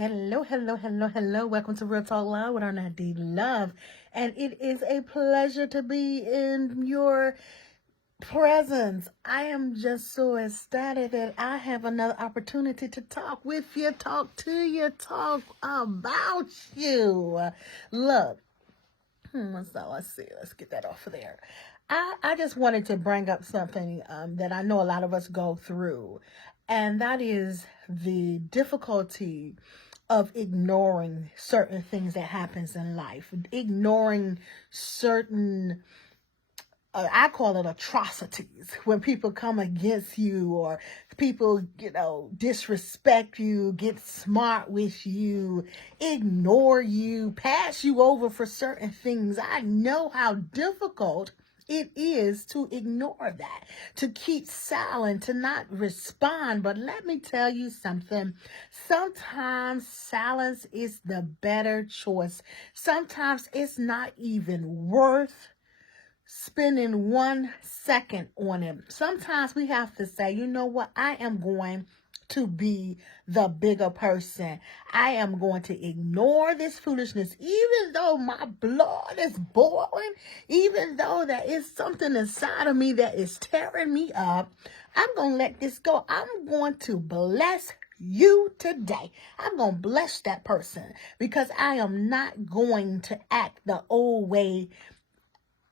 Hello, hello, hello, hello. Welcome to Real Talk Live with Arnette Love. And it is a pleasure to be in your presence. I am just so ecstatic that I have another opportunity to talk with you, talk to you, talk about you. Look, so let's see. Let's get that off of there. I just wanted to bring up something that I know a lot of us go through, and that is the difficulty of ignoring certain things that happens in life, ignoring certain I call it atrocities when people come against you or people, disrespect you, get smart with you, ignore you, pass you over for certain things. I know how difficult it is to ignore that, to keep silent, to not respond. But let me tell you something. Sometimes silence is the better choice. Sometimes it's not even worth spending 1 second on him. Sometimes we have to say, you know what, I am going to be the bigger person. I am going to ignore this foolishness, even though my blood is boiling, even though there is something inside of me that is tearing me up. I'm going to let this go. I'm going to bless you today. I'm going to bless that person because I am not going to act the old way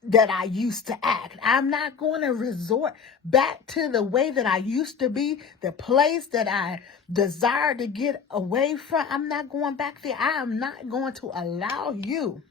that I used to act. I'm not going to resort back to the way that I used to be, the place that I desire to get away from. I'm not going back there. I am not going to allow you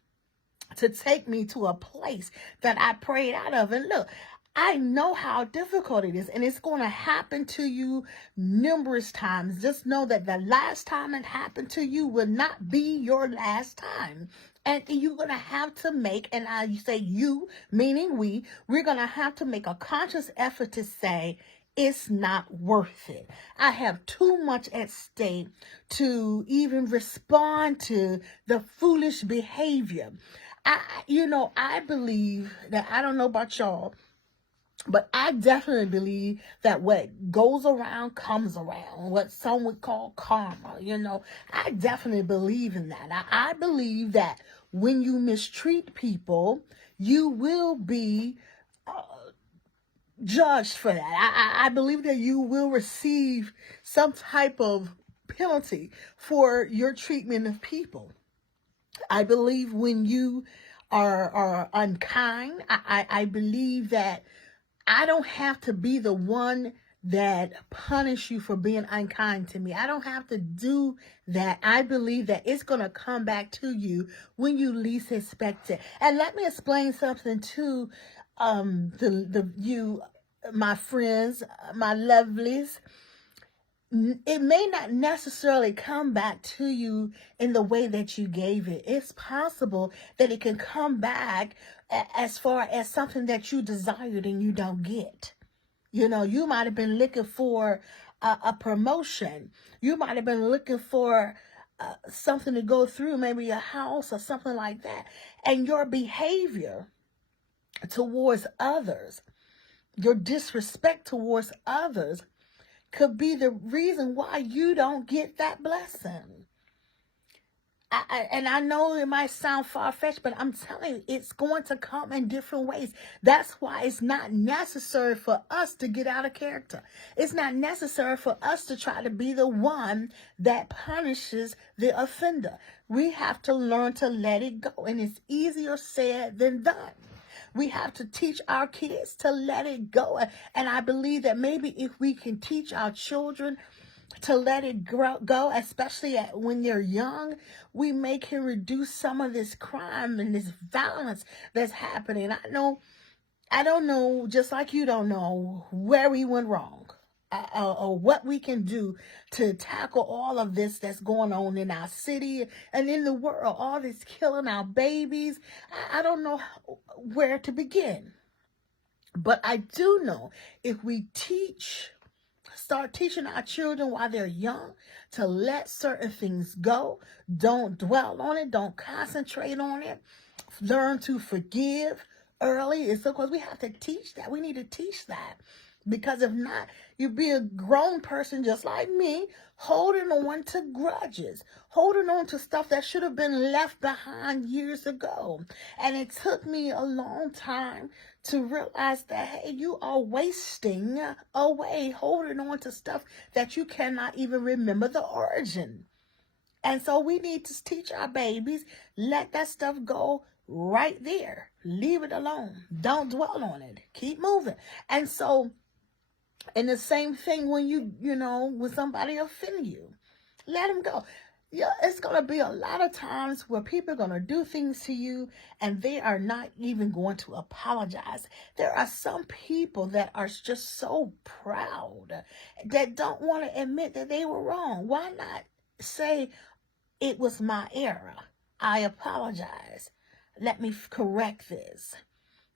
to take me to a place that I prayed out of. And look, I know how difficult it is, and it's going to happen to you numerous times. Just know that the last time it happened to you will not be your last time. And you're going to have to make, and I say you, meaning we're going to have to make a conscious effort to say, it's not worth it. I have too much at stake to even respond to the foolish behavior. I believe that, I don't know about y'all, but I definitely believe that what goes around comes around, what some would call karma. I definitely believe in that. I believe that when you mistreat people, you will be judged for that. I believe that you will receive some type of penalty for your treatment of people. I believe when you are unkind, I believe that I don't have to be the one that punish you for being unkind to me. I don't have to do that. I believe that it's going to come back to you when you least expect it. And let me explain something to you, my friends, my lovelies. It may not necessarily come back to you in the way that you gave it. It's possible that it can come back as far as something that you desired and you don't get. You might have been looking for a promotion. You might have been looking for something to go through, maybe a house or something like that. And your behavior towards others, your disrespect towards others, could be the reason why you don't get that blessing. And I know it might sound far-fetched, but I'm telling you, it's going to come in different ways. That's why it's not necessary for us to get out of character. It's not necessary for us to try to be the one that punishes the offender. We have to learn to let it go, and it's easier said than done. We have to teach our kids to let it go. And I believe that maybe if we can teach our children to let it go, especially when they're young, we can reduce some of this crime and this violence that's happening. I don't know, just like you don't know where we went wrong. Or what we can do to tackle all of this that's going on in our city and in the world, all this killing our babies. I don't know where to begin. But I do know if we start teaching our children while they're young to let certain things go, don't dwell on it, don't concentrate on it, learn to forgive early. It's because we have to teach that. We need to teach that. Because if not, you'd be a grown person just like me, holding on to grudges, holding on to stuff that should have been left behind years ago. And it took me a long time to realize that, hey, you are wasting away, holding on to stuff that you cannot even remember the origin. And so we need to teach our babies, let that stuff go right there. Leave it alone. Don't dwell on it. Keep moving. And so, and the same thing when when somebody offend you, let them go. Yeah, it's going to be a lot of times where people are going to do things to you and they are not even going to apologize. There are some people that are just so proud that don't want to admit that they were wrong. Why not say, it was my error. I apologize. Let me correct this.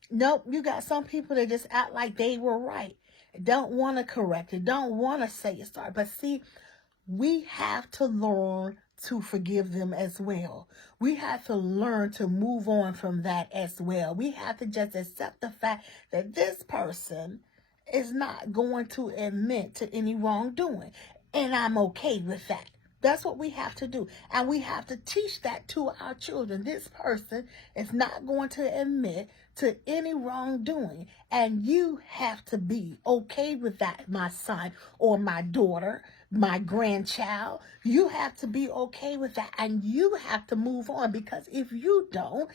Nope, you got some people that just act like they were right. Don't want to correct it. Don't want to say you're sorry. But see, we have to learn to forgive them as well. We have to learn to move on from that as well. We have to just accept the fact that this person is not going to admit to any wrongdoing. And I'm okay with that. That's what we have to do. And we have to teach that to our children. This person is not going to admit to any wrongdoing. And you have to be okay with that, my son or my daughter, my grandchild. You have to be okay with that. And you have to move on, because if you don't,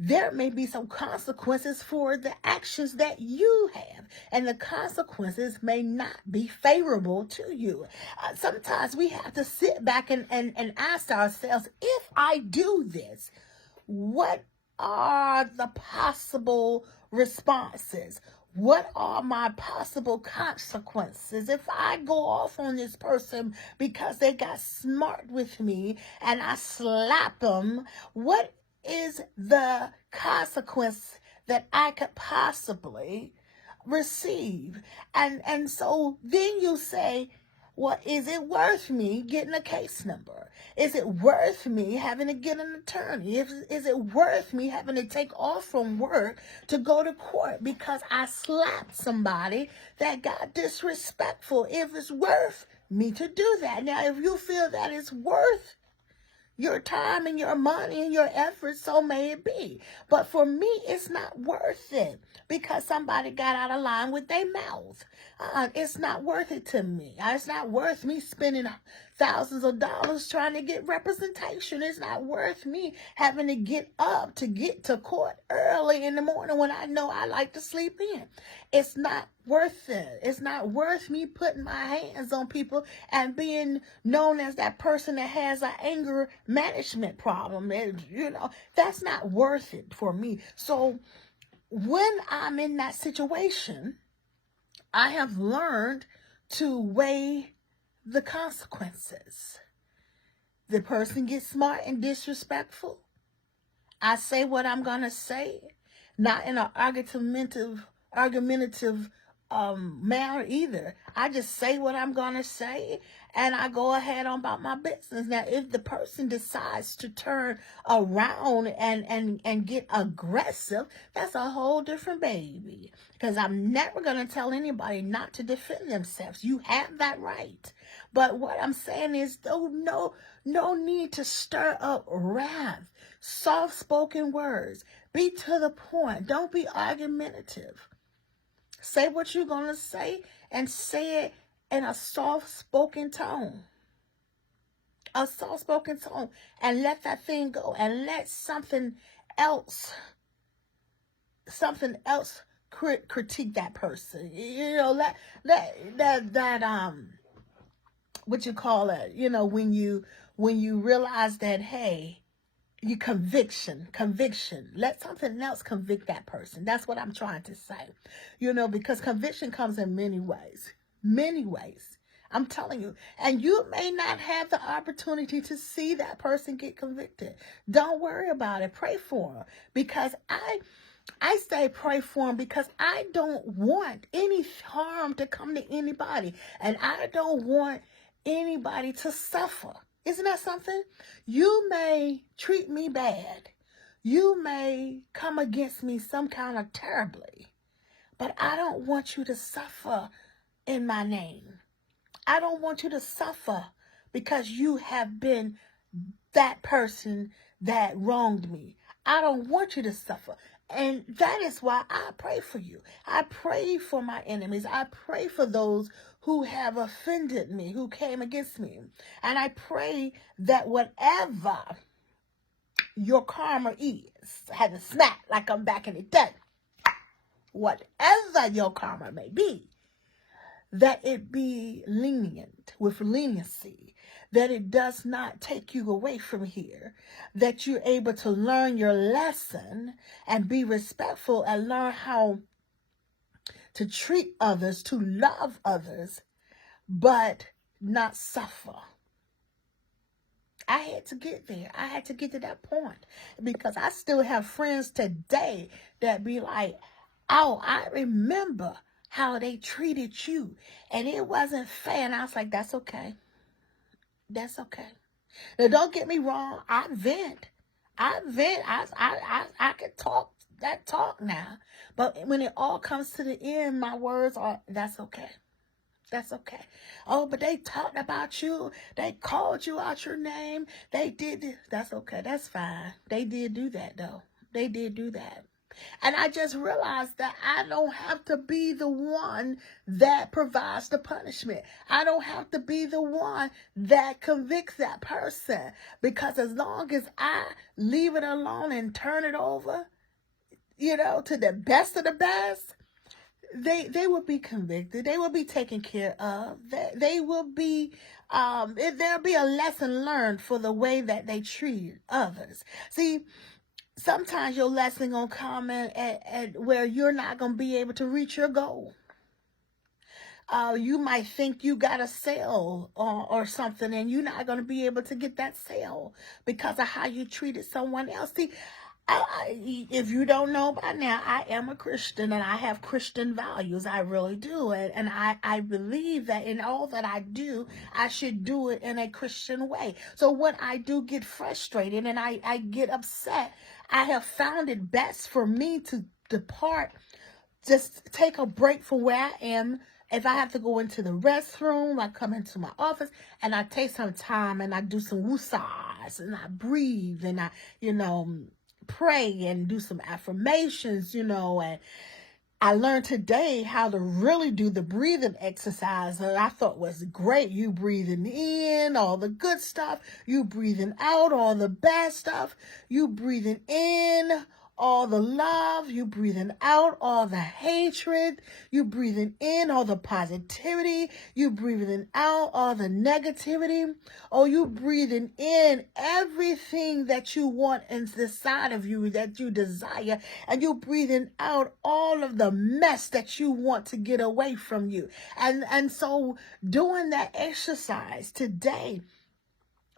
there may be some consequences for the actions that you have, and the consequences may not be favorable to you. Sometimes we have to sit back and ask ourselves, if I do this, what are the possible responses? What are my possible consequences if I go off on this person because they got smart with me and I slap them? What is the consequence that I could possibly receive? And so then you say, well, is it worth me getting a case number? Is it worth me having to get an attorney? Is it worth me having to take off from work to go to court because I slapped somebody that got disrespectful? If it's worth me to do that. Now, if you feel that it's worth your time and your money and your efforts, so may it be. But for me, it's not worth it because somebody got out of line with their mouth. It's not worth it to me. It's not worth me spending thousands of dollars trying to get representation. It's not worth me having to get up to get to court early in the morning when I know I like to sleep in. It's not worth it. It's not worth me putting my hands on people and being known as that person that has an anger management problem. And, that's not worth it for me. So when I'm in that situation, I have learned to weigh the consequences. The person gets smart and disrespectful. I say what I'm going to say, not in an argumentative manner either. I just say what I'm going to say and I go ahead on about my business. Now, if the person decides to turn around and get aggressive, that's a whole different baby. Because I'm never going to tell anybody not to defend themselves. You have that right. But what I'm saying is, no need to stir up wrath. Soft-spoken words. Be to the point. Don't be argumentative. Say what you're going to say and say it in a soft-spoken tone. A soft-spoken tone. And let that thing go. And let something else critique that person. What you call it, when you realize that, hey, conviction. Let something else convict that person. That's what I'm trying to say. Because conviction comes in many ways. I'm telling you. And you may not have the opportunity to see that person get convicted. Don't worry about it. Pray for them. Because I say pray for them because I don't want any harm to come to anybody. And I don't want anybody to suffer. Isn't that something? You may treat me bad. You may come against me some kind of terribly. But I don't want you to suffer in my name. I don't want you to suffer because you have been that person that wronged me. I don't want you to suffer. And that is why I pray for you. I pray for my enemies. I pray for those who have offended me, who came against me. And I pray that whatever your karma is, had a smack like I'm back in the day, whatever your karma may be, that it be lenient, with leniency, that it does not take you away from here, that you're able to learn your lesson and be respectful and learn how to treat others, to love others, but not suffer. I had to get there. I had to get to that point because I still have friends today that be like, oh, I remember how they treated you and it wasn't fair. And I was like, that's okay. That's okay. Now, don't get me wrong. I vent. I can talk that talk now. But when it all comes to the end, my words are, that's okay. That's okay. Oh, but they talked about you. They called you out your name. They did this. That's okay. That's fine. They did do that, though. They did do that. And I just realized that I don't have to be the one that provides the punishment. I don't have to be the one that convicts that person. Because as long as I leave it alone and turn it over, to the best of the best, they will be convicted. They will be taken care of. They will be, there'll be a lesson learned for the way that they treat others. See, sometimes your lesson gonna come at where you're not gonna be able to reach your goal. You might think you got a sale or something, and you're not gonna be able to get that sale because of how you treated someone else. See, if you don't know by now, I am a Christian and I have Christian values. I really do it. And I believe that in all that I do, I should do it in a Christian way. So when I do get frustrated and I get upset, I have found it best for me to depart, just take a break from where I am. If I have to go into the restroom, I come into my office and I take some time and I do some woosahs and I breathe and I, pray and do some affirmations, and I learned today how to really do the breathing exercise that I thought was great. You breathing in all the good stuff, you breathing out all the bad stuff, you breathing in all the love, you breathing out all the hatred, you breathing in all the positivity, you breathing out all the negativity, you breathing in everything that you want inside of you that you desire, and you breathing out all of the mess that you want to get away from you. And so doing that exercise today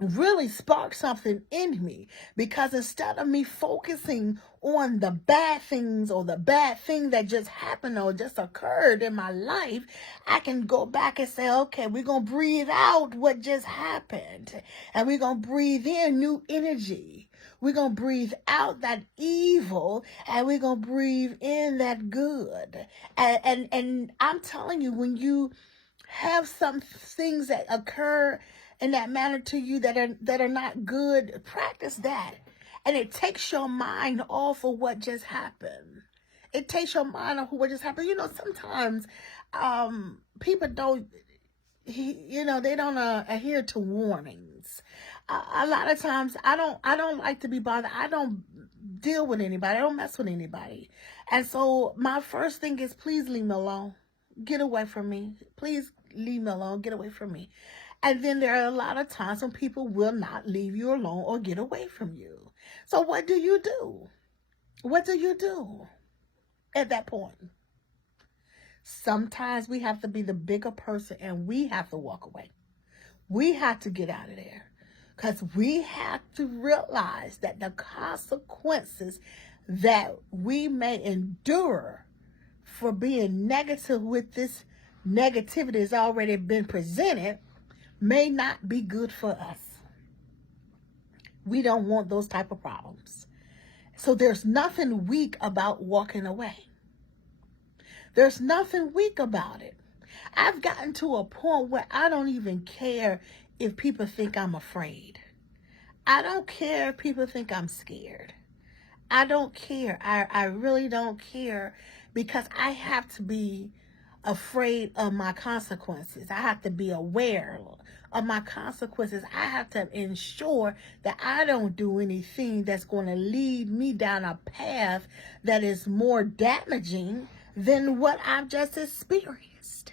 really sparked something in me, because instead of me focusing on the bad things or the bad thing that just happened or just occurred in my life, I can go back and say, okay, we're going to breathe out what just happened, and we're going to breathe in new energy. We're going to breathe out that evil, and we're going to breathe in that good. And I'm telling you, when you have some things that occur in that manner to you that are not good, practice that. And it takes your mind off of what just happened. It takes your mind off of what just happened. Sometimes people don't, they don't adhere to warnings. A lot of times I don't like to be bothered. I don't deal with anybody. I don't mess with anybody. And so my first thing is, please leave me alone. Get away from me. Please leave me alone. Get away from me. And then there are a lot of times when people will not leave you alone or get away from you. So what do you do? What do you do at that point? Sometimes we have to be the bigger person and we have to walk away. We have to get out of there, because we have to realize that the consequences that we may endure for being negative with this negativity has already been presented may not be good for us. We don't want those type of problems. So there's nothing weak about walking away. There's nothing weak about it. I've gotten to a point where I don't even care if people think I'm afraid. I don't care if people think I'm scared. I don't care. I really don't care, because I have to be afraid of my consequences. I have to be aware of my consequences. I have to ensure that I don't do anything that's going to lead me down a path that is more damaging than what I've just experienced.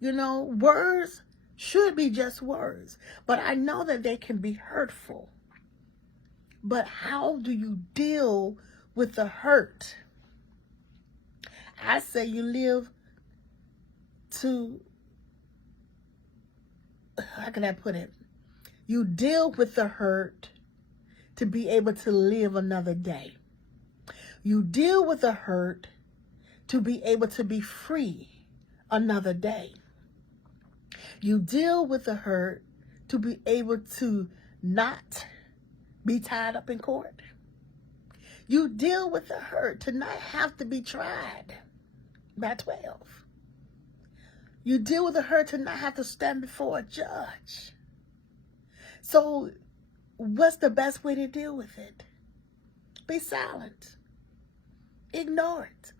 You know, words should be just words, but I know that they can be hurtful. But how do you deal with the hurt? I say you live to, how can I put it? You deal with the hurt to be able to live another day. You deal with the hurt to be able to be free another day. You deal with the hurt to be able to not be tied up in court. You deal with the hurt to not have to be tried by 12. You deal with the hurt to not have to stand before a judge. So what's the best way to deal with it? Be silent. Ignore it.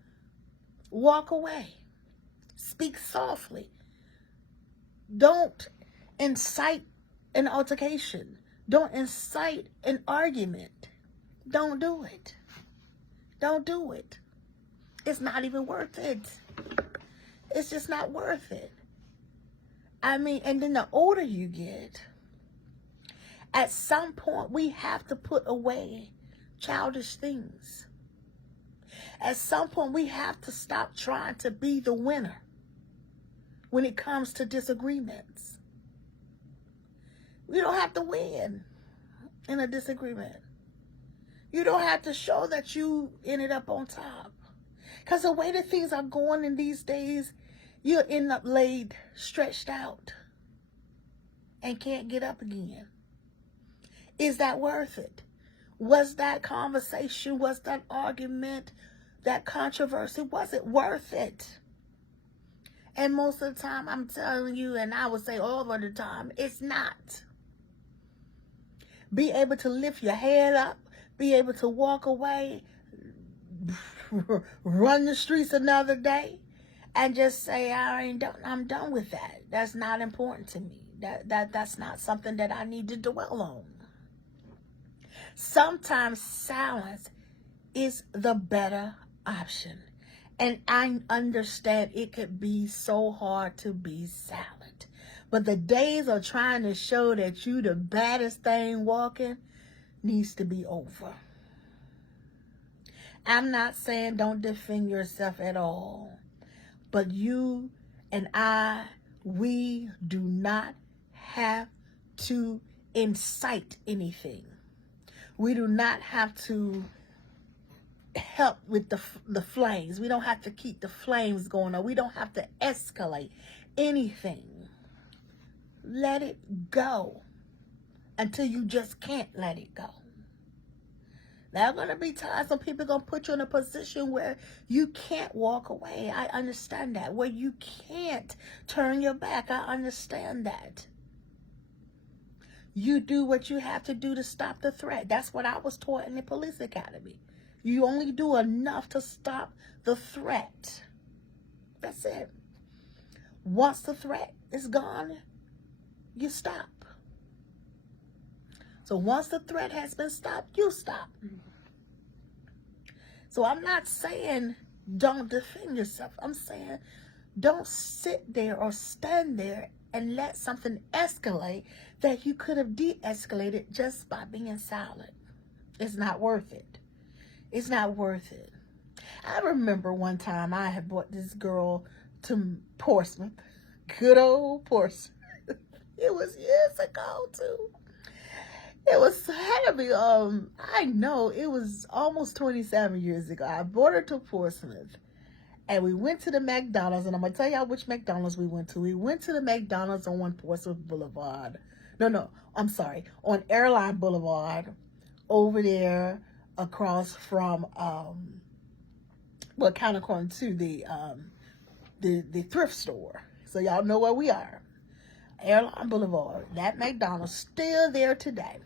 Walk away. Speak softly. Don't incite an altercation. Don't incite an argument. Don't do it. Don't do it. It's not even worth it. It's just not worth it. I mean, and then the older you get, at some point we have to put away childish things. At some point we have to stop trying to be the winner when it comes to disagreements. You don't have to win in a disagreement. You don't have to show that you ended up on top. Because the way that things are going in these days, you'll end up laid, stretched out, and can't get up again. Is that worth it? Was that conversation, was that argument, that controversy, was it worth it? And most of the time, I'm telling you, and I would say all of the time, it's not. Be able to lift your head up, be able to walk away, run the streets another day, and just say, I'm done with that. That's not important to me. That's not something that I need to dwell on. Sometimes silence is the better option. And I understand it could be so hard to be silent. But the days of trying to show that you the baddest thing walking needs to be over. I'm not saying don't defend yourself at all. But you and I, we do not have to incite anything. We do not have to help with the flames. We don't have to keep the flames going on. We don't have to escalate anything. Let it go until you just can't let it go. There are going to be times when people are going to put you in a position where you can't walk away. I understand that. Where you can't turn your back. I understand that. You do what you have to do to stop the threat. That's what I was taught in the police academy. You only do enough to stop the threat. That's it. Once the threat is gone, you stop. So once the threat has been stopped, you stop. So I'm not saying don't defend yourself. I'm saying don't sit there or stand there and let something escalate that you could have de-escalated just by being silent. It's not worth it. It's not worth it. I remember one time I had brought this girl to Portsmouth. Good old Portsmouth. It was years ago too. It had to be, I know, it was almost 27 years ago. I brought her to Portsmouth, and we went to the McDonald's, and I'm going to tell y'all which McDonald's we went to. We went to the McDonald's on Portsmouth Boulevard. On Airline Boulevard, over there across from well, kind of according to the thrift store. So y'all know where we are. Airline Boulevard. That McDonald's still there today.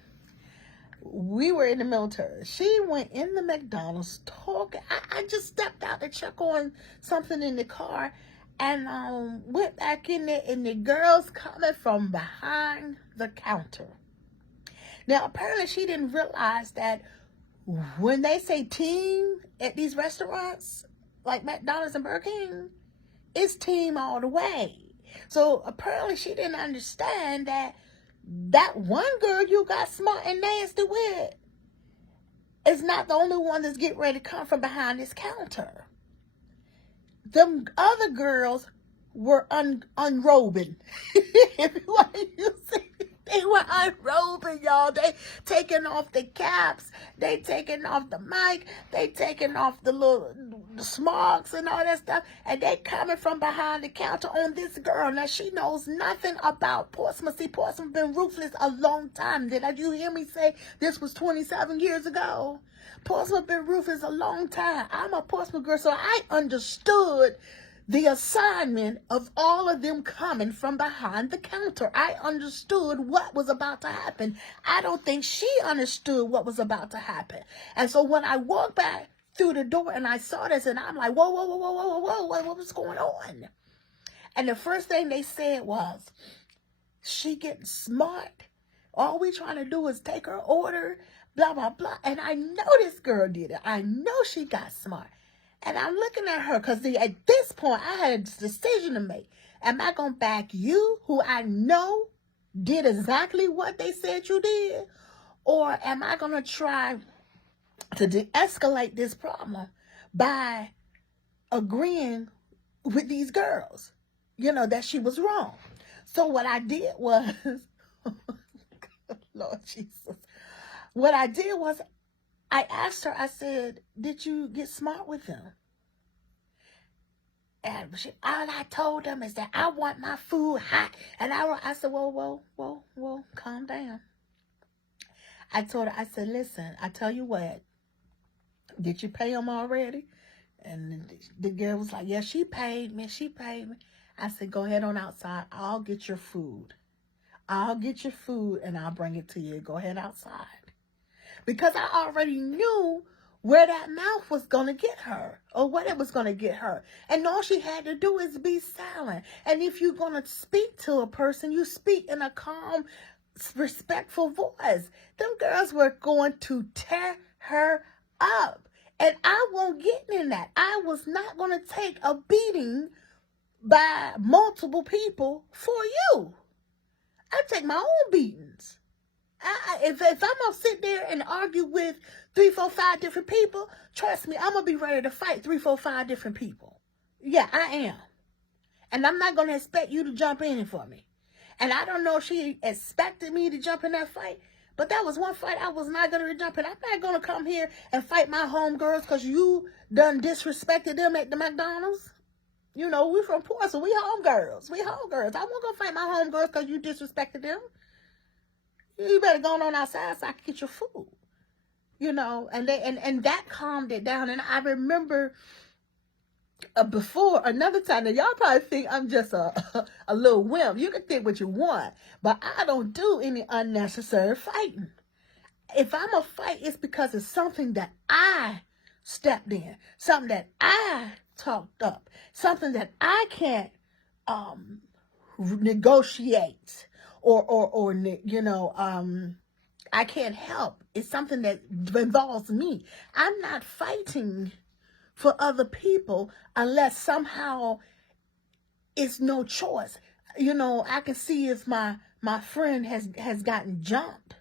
We were in the military. She went in the McDonald's talking. I just stepped out to check on something in the car and went back in there, and the girls coming from behind the counter. Now, apparently she didn't realize that when they say team at these restaurants, like McDonald's and Burger King, it's team all the way. So apparently she didn't understand that one girl you got smart and nasty with is not the only one that's getting ready to come from behind this counter. Them other girls were unrobing. If you want to use it, they were unrobing, y'all. They taking off the caps. They taking off the mic. They taking off the smocks and all that stuff. And they coming from behind the counter on this girl. Now, she knows nothing about Portsmouth. See, Portsmouth been ruthless a long time. Did you hear me say this was 27 years ago? Portsmouth been ruthless a long time. I'm a Portsmouth girl, so I understood the assignment of all of them coming from behind the counter. I understood what was about to happen. I don't think she understood what was about to happen. And so when I walked back through the door and I saw this, and I'm like, whoa, whoa, whoa, whoa, whoa, whoa, whoa, what was going on? And the first thing they said was, she getting smart. All we trying to do is take her order, blah, blah, blah. And I know this girl did it. I know she got smart. And I'm looking at her because at this point, I had a decision to make. Am I going to back you, who I know did exactly what they said you did? Or am I going to try to de-escalate this problem by agreeing with these girls, that she was wrong? So what I did was, Lord Jesus, what I did was, I asked her, I said, did you get smart with them? And all I told them is that I want my food hot. And I said, whoa, calm down. I told her, I said, listen, I tell you what, did you pay them already? And the girl was like, yeah, she paid me. I said, go ahead on outside. I'll get your food. And I'll bring it to you. Go ahead outside. Because I already knew where that mouth was going to get her, or what it was going to get her. And all she had to do is be silent. And if you're going to speak to a person, you speak in a calm, respectful voice. Them girls were going to tear her up. And I won't get in that. I was not going to take a beating by multiple people for you. I take my own beatings. If I'm going to sit there and argue with 3, 4, 5 different people, trust me, I'm going to be ready to fight 3, 4, 5 different people. Yeah, I am. And I'm not going to expect you to jump in for me. And I don't know if she expected me to jump in that fight, but that was one fight I was not going to jump in. I'm not going to come here and fight my homegirls because you done disrespected them at the McDonald's. We from Portsmouth. We homegirls. I won't go fight my homegirls because you disrespected them. You better go on outside so I can get your food. And that calmed it down. And I remember before, another time, now y'all probably think I'm just a little wimp. You can think what you want, but I don't do any unnecessary fighting. If I'm a fight, it's because it's something that I stepped in, something that I talked up, something that I can't negotiate. I can't help. It's something that involves me. I'm not fighting for other people unless somehow it's no choice. I can see if my friend has gotten jumped,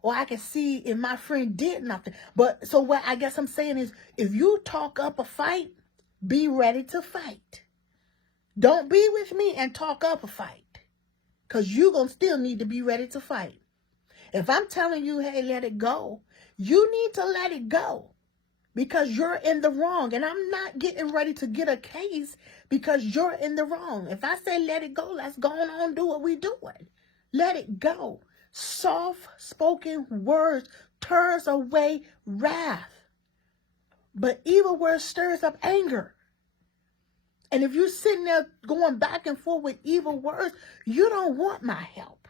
or I can see if my friend did nothing. But so what I guess I'm saying is, if you talk up a fight, be ready to fight. Don't be with me and talk up a fight. Because you're going to still need to be ready to fight. If I'm telling you, hey, let it go, you need to let it go. Because you're in the wrong. And I'm not getting ready to get a case because you're in the wrong. If I say let it go, let's go on do what we're doing. Let it go. Soft-spoken words turns away wrath. But evil words stirs up anger. And if you're sitting there going back and forth with evil words, you don't want my help.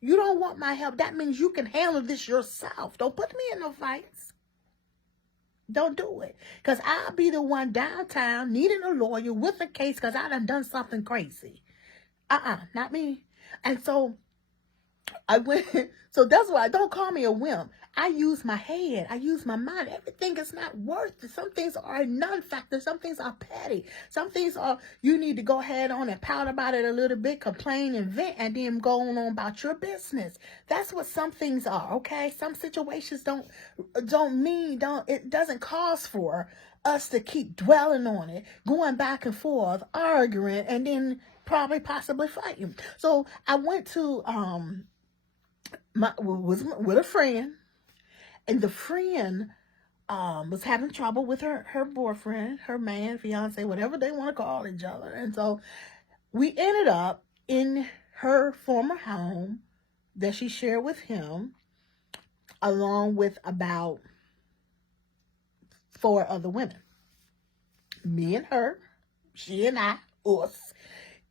You don't want my help. That means you can handle this yourself. Don't put me in no fights. Don't do it. Because I'll be the one downtown needing a lawyer with a case because I done something crazy. Not me. And so I went, so that's why don't call me a wimp. I use my head. I use my mind. Everything is not worth it. Some things are a non-factor. Some things are petty. Some things are, you need to go ahead on and pout about it a little bit, complain and vent, and then go on about your business. That's what some things are, okay? Some situations it doesn't cause for us to keep dwelling on it, going back and forth, arguing, and then possibly fighting. So I went to, was with a friend, and the friend was having trouble with her boyfriend, her man, fiance, whatever they want to call each other. And so we ended up in her former home that she shared with him, along with about 4 other women. Me and her, she and I, us,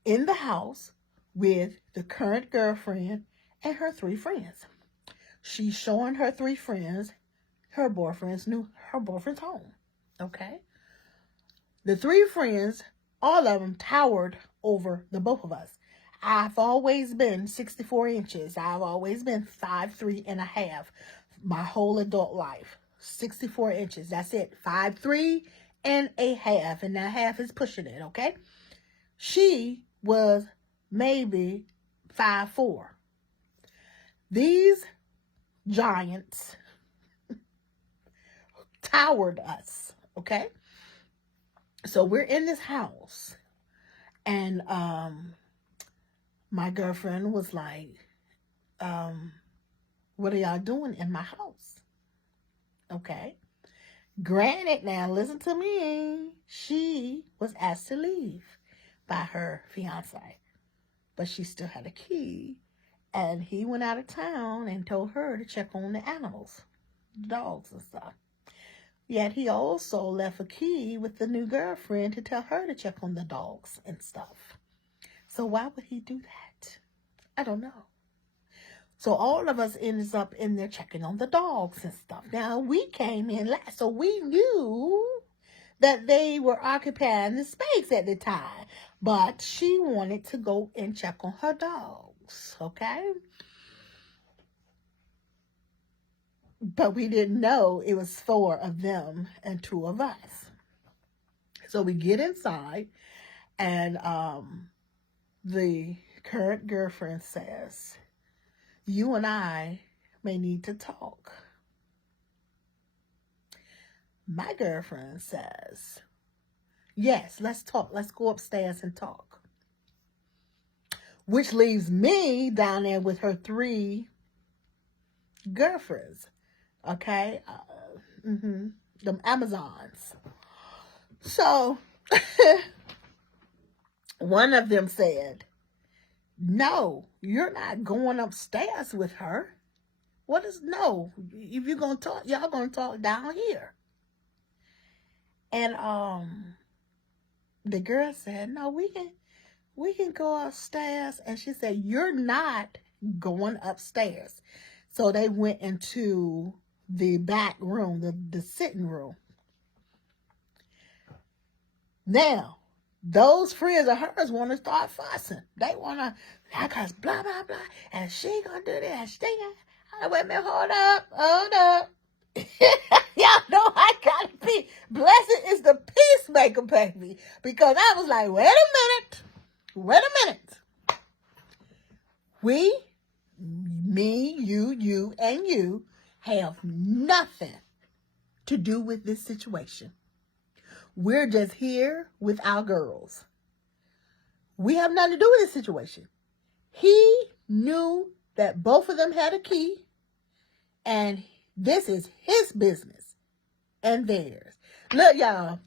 in the house with the current girlfriend and her 3 friends. She's showing her 3 friends her boyfriend's home. Okay? The 3 friends, all of them towered over the both of us. I've always been 64 inches. I've always been 5'3.5" my whole adult life. 64 inches. That's it. 5'3.5", and that half is pushing it, okay? She was maybe 5'4". These giants towered us, okay? So we're in this house, and my girlfriend was like, what are y'all doing in my house? Okay. Granted, now listen to me, she was asked to leave by her fiance, but she still had a key. And he went out of town and told her to check on the animals, dogs and stuff. Yet he also left a key with the new girlfriend to tell her to check on the dogs and stuff. So why would he do that? I don't know. So all of us ends up in there checking on the dogs and stuff. Now, we came in last, so we knew that they were occupying the space at the time. But she wanted to go and check on her dogs, okay? But we didn't know it was 4 of them and 2 of us. So we get inside, and the current girlfriend says, you and I may need to talk. My girlfriend says, yes, let's talk. Let's go upstairs and talk. Which leaves me down there with her 3 girlfriends. Okay? The Amazons. So, one of them said, no, you're not going upstairs with her. What is no? If you're going to talk, y'all going to talk down here. And the girl said, no, we can go upstairs. And she said, you're not going upstairs. So they went into the back room, the sitting room. Now, those friends of hers want to start fussing. They want to, because blah, blah, blah. And she going to do this. Wait a minute, hold up. Y'all know I got to be. Blessed is the peacemaker, baby. Because I was like, wait a minute. We, me, you, and you have nothing to do with this situation. We're just here with our girls. We have nothing to do with this situation. He knew that both of them had a key, and this is his business and theirs. Look, y'all,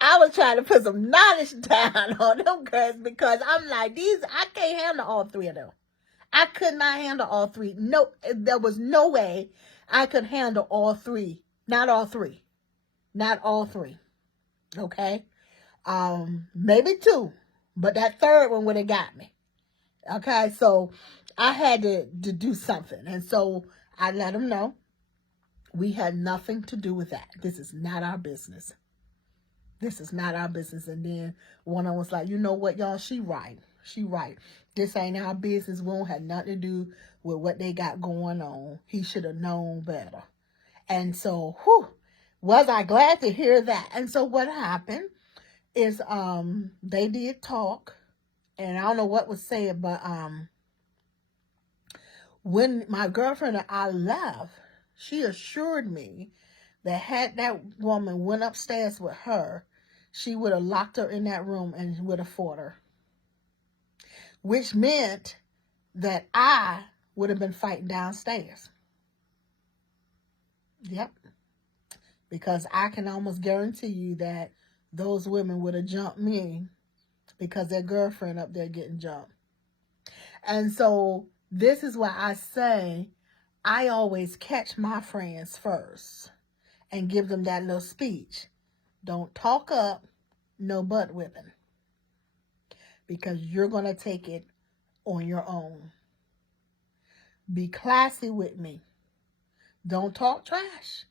I was trying to put some knowledge down on them girls because I'm like, I can't handle all 3 of them. I could not handle all 3. No, there was no way I could handle all 3. Not all 3. Not all three. Okay. Maybe two, but that third one would have got me. Okay. So I had to do something. And so I let them know we had nothing to do with that. This is not our business. This is not our business. And then one of them was like, you know what, y'all, she right. She right. This ain't our business. We don't have nothing to do with what they got going on. He should have known better. And so, was I glad to hear that. And so what happened is they did talk. And I don't know what was said, but when my girlfriend and I left, she assured me that had that woman went upstairs with her, she would have locked her in that room and would have fought her. Which meant that I would have been fighting downstairs. Yep. Because I can almost guarantee you that those women would have jumped me because their girlfriend up there getting jumped. And so this is why I say I always catch my friends first and give them that little speech. Don't talk up, no butt whipping. Because you're going to take it on your own. Be classy with me. Don't talk trash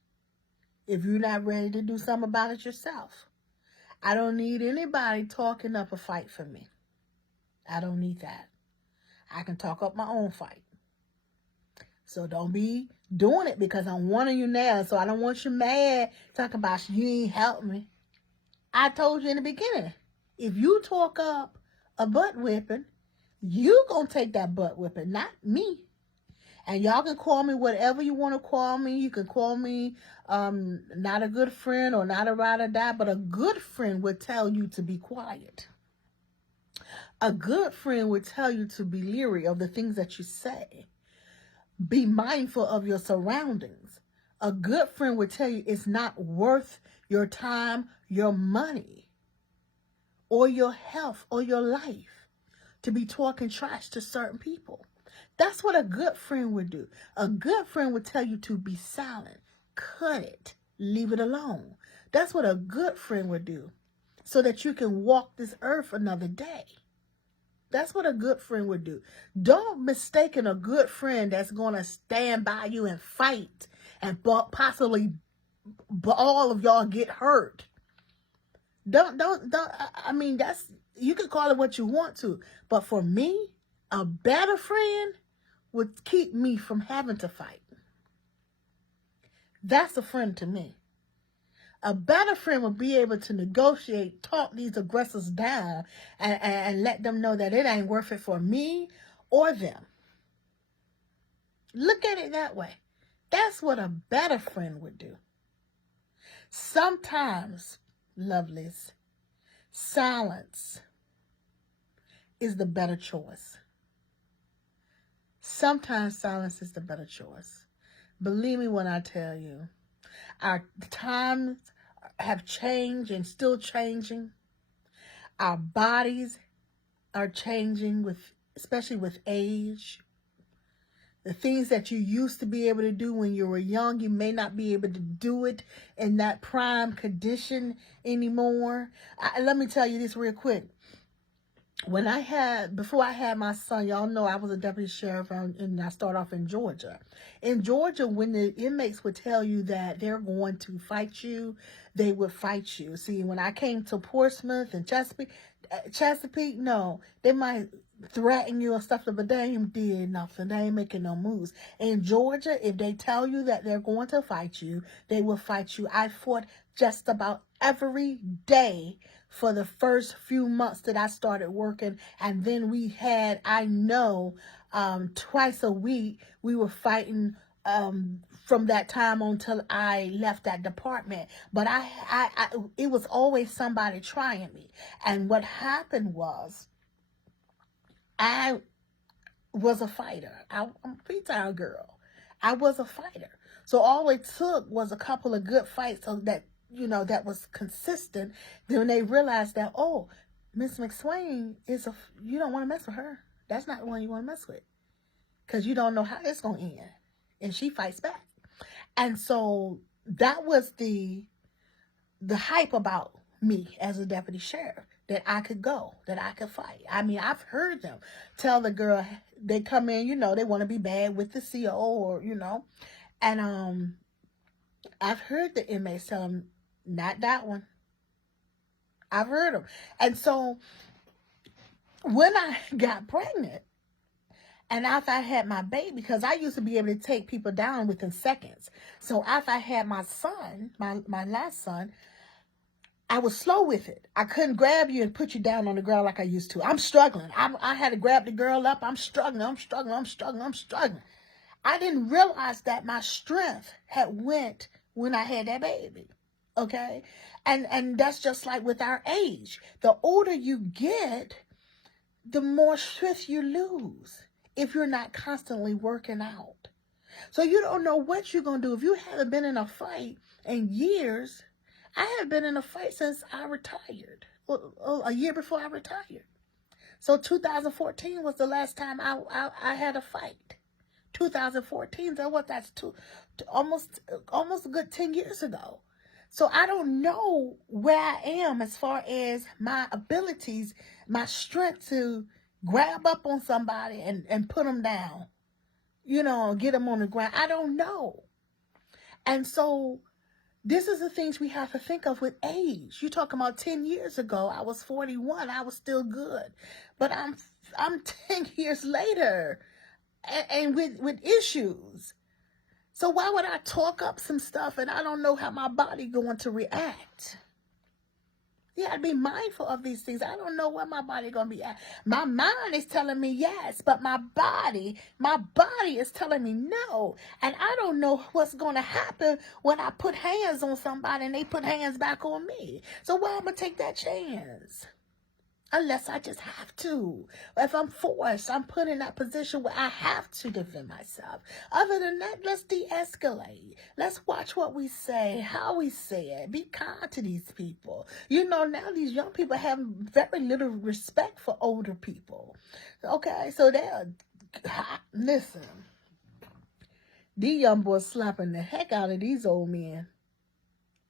if you're not ready to do something about it yourself. I don't need anybody talking up a fight for me. I don't need that. I can talk up my own fight. So don't be doing it because I'm one of you now. So I don't want you mad talking about you ain't helped me. I told you in the beginning, if you talk up a butt whipping, you gonna take that butt whipping, not me. And y'all can call me whatever you want to call me. You can call me not a good friend or not a ride or die, but a good friend would tell you to be quiet. A good friend would tell you to be leery of the things that you say. Be mindful of your surroundings. A good friend would tell you it's not worth your time, your money, or your health, or your life to be talking trash to certain people. That's what a good friend would do. A good friend would tell you to be silent, cut it, leave it alone. That's what a good friend would do so that you can walk this earth another day. That's what a good friend would do. Don't mistake a good friend that's going to stand by you and fight and possibly all of y'all get hurt. Don't, I mean, you can call it what you want to, but for me, a better friend would keep me from having to fight. That's a friend to me. A better friend would be able to negotiate, talk these aggressors down, and let them know that it ain't worth it for me or them. Look at it that way. That's what a better friend would do. Sometimes, lovelies, silence is the better choice. Sometimes silence is the better choice. Believe me when I tell you, our times have changed and still changing. Our bodies are changing, especially with age. The things that you used to be able to do when you were young, you may not be able to do it in that prime condition anymore. Let me tell you this real quick. Before I had my son, y'all know I was a deputy sheriff and I started off in Georgia. In Georgia, when the inmates would tell you that they're going to fight you, they would fight you. See, when I came to Portsmouth and Chesapeake, no, they might threaten you or stuff, but they ain't did nothing. They ain't making no moves. In Georgia, if they tell you that they're going to fight you, they will fight you. I fought just about every day for the first few months that I started working. And then we had, twice a week, we were fighting from that time on till I left that department. But it was always somebody trying me. And what happened was, I was a fighter. I'm a P-Town girl. I was a fighter. So all it took was a couple of good fights so that, that was consistent. Then they realized that, oh, Miss McSwain you don't want to mess with her. That's not the one you want to mess with. Because you don't know how it's going to end. And she fights back. And so that was the the hype about me as a deputy sheriff, that I could go, that I could fight. I mean, I've heard them tell the girl, they come in, they want to be bad with the CO, or, and I've heard the inmates tell them, not that one. I've heard them. And so when I got pregnant, and after I had my baby, because I used to be able to take people down within seconds. So after I had my son, my last son, I was slow with it. I couldn't grab you and put you down on the ground like I used to. I'm struggling. I had to grab the girl up. I'm struggling. I didn't realize that my strength had went when I had that baby. Okay? And that's just like with our age. The older you get, the more strength you lose if you're not constantly working out. So you don't know what you're going to do. If you haven't been in a fight in years, I have been in a fight since I retired, a year before I retired. So 2014 was the last time I had a fight. 2014, so that's almost a good 10 years ago. So I don't know where I am as far as my abilities, my strength to grab up on somebody and put them down, get them on the ground. I don't know. And so this is the things we have to think of with age. You're talking about 10 years ago. I was 41. I was still good. But I'm 10 years later and with issues. So why would I talk up some stuff and I don't know how my body going to react? Yeah, I'd be mindful of these things. I don't know where my body going to be at. My mind is telling me yes, but my body is telling me no. And I don't know what's going to happen when I put hands on somebody and they put hands back on me. So why am I going to take that chance? Unless I just have to. If I'm forced, I'm put in that position where I have to defend myself. Other than that, let's de-escalate. Let's watch what we say, how we say it. Be kind to these people. Now these young people have very little respect for older people. Okay, so listen. These young boys slapping the heck out of these old men.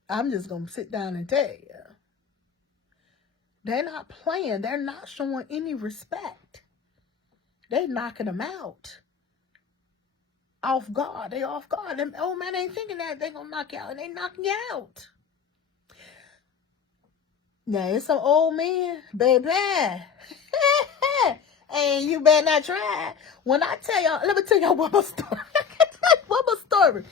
I'm just going to sit down and tell you. They're not playing. They're not showing any respect. They're knocking them out. Off guard. They off guard. Them old man ain't thinking that they're going to knock you out. They knocking you out. Now, it's some old men, baby. And you better not try. When I tell y'all, let me tell y'all one more story. One more story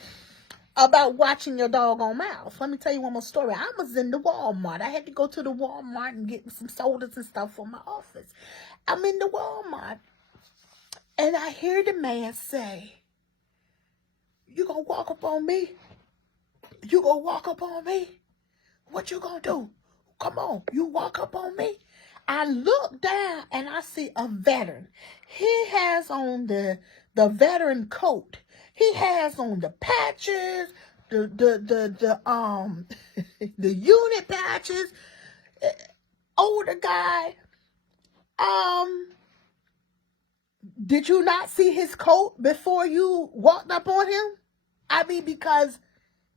about watching your doggone mouth. Let me tell you one more story. I was in the Walmart. I had to go to the Walmart and get some sodas and stuff for my office. I'm in the Walmart, and I hear the man say, "You gonna walk up on me? You gonna walk up on me? What you gonna do? Come on, you walk up on me." I look down and I see a veteran. He has on the veteran coat. He has on the patches, the the unit patches. Older guy. Did you not see his coat before you walked up on him? I mean, because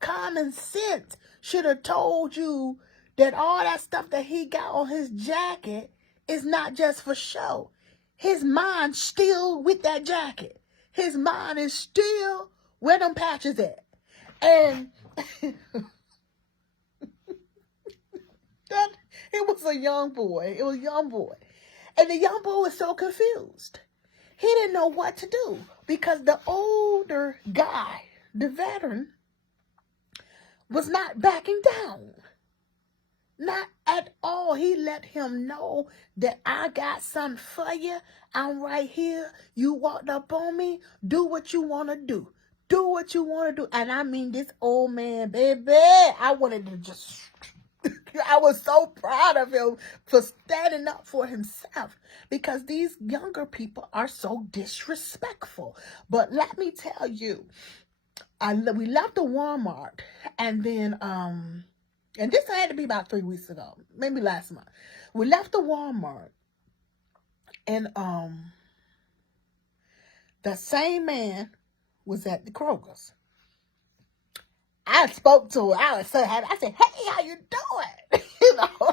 common sense should have told you that all that stuff that he got on his jacket is not just for show. His mind's still with that jacket. His mind is still where them patches at. And it was a young boy. It was a young boy. And the young boy was so confused. He didn't know what to do because the older guy, the veteran, was not backing down. Not at all. He let him know that I got something for you. I'm right here. You walked up on me. Do what you want to do. Do what you want to do. And I mean, this old man, baby, I wanted to just, I was so proud of him for standing up for himself because these younger people are so disrespectful. But let me tell you, we left the Walmart and then, and this had to be about 3 weeks ago, maybe last month. We left the Walmart, and the same man was at the Kroger's. I spoke to her. I was so happy. I said, hey, how you doing? You know,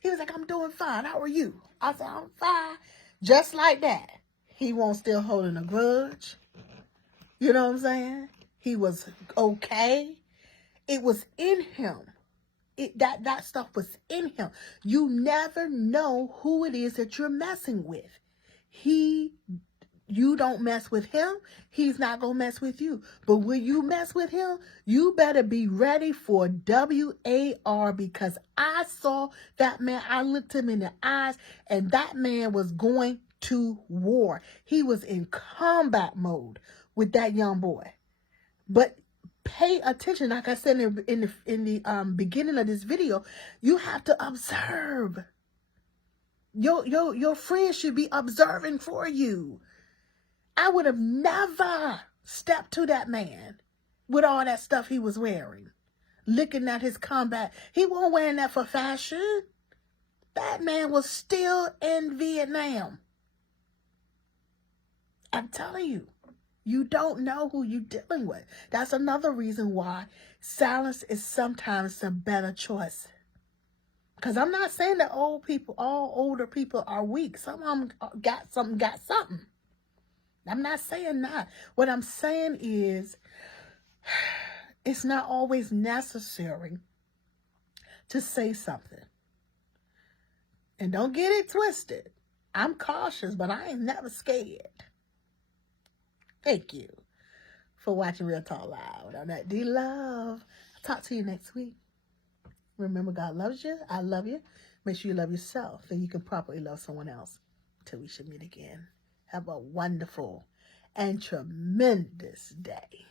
he was like, I'm doing fine. How are you? I said, I'm fine. Just like that. He won't still holding a grudge. You know what I'm saying? He was okay. It was in him. That stuff was in him. You never know who it is that you're messing with. You don't mess with him, he's not going to mess with you. But when you mess with him, you better be ready for WAR, because I saw that man. I looked him in the eyes, and that man was going to war. He was in combat mode with that young boy. But pay attention, like I said in the beginning of this video, you have to observe. Your friends should be observing for you. I would have never stepped to that man with all that stuff he was wearing, looking at his combat. He wasn't wearing that for fashion. That man was still in Vietnam. I'm telling you, you don't know who you're dealing with. That's another reason why silence is sometimes a better choice. Because I'm not saying that all older people are weak. Some of them got something. I'm not saying that. What I'm saying is, it's not always necessary to say something. And don't get it twisted. I'm cautious, but I ain't never scared. Thank you for watching Real Talk Loud. Arnette D Love. I'll talk to you next week. Remember, God loves you. I love you. Make sure you love yourself, and you can properly love someone else. Till we should meet again. Have a wonderful and tremendous day.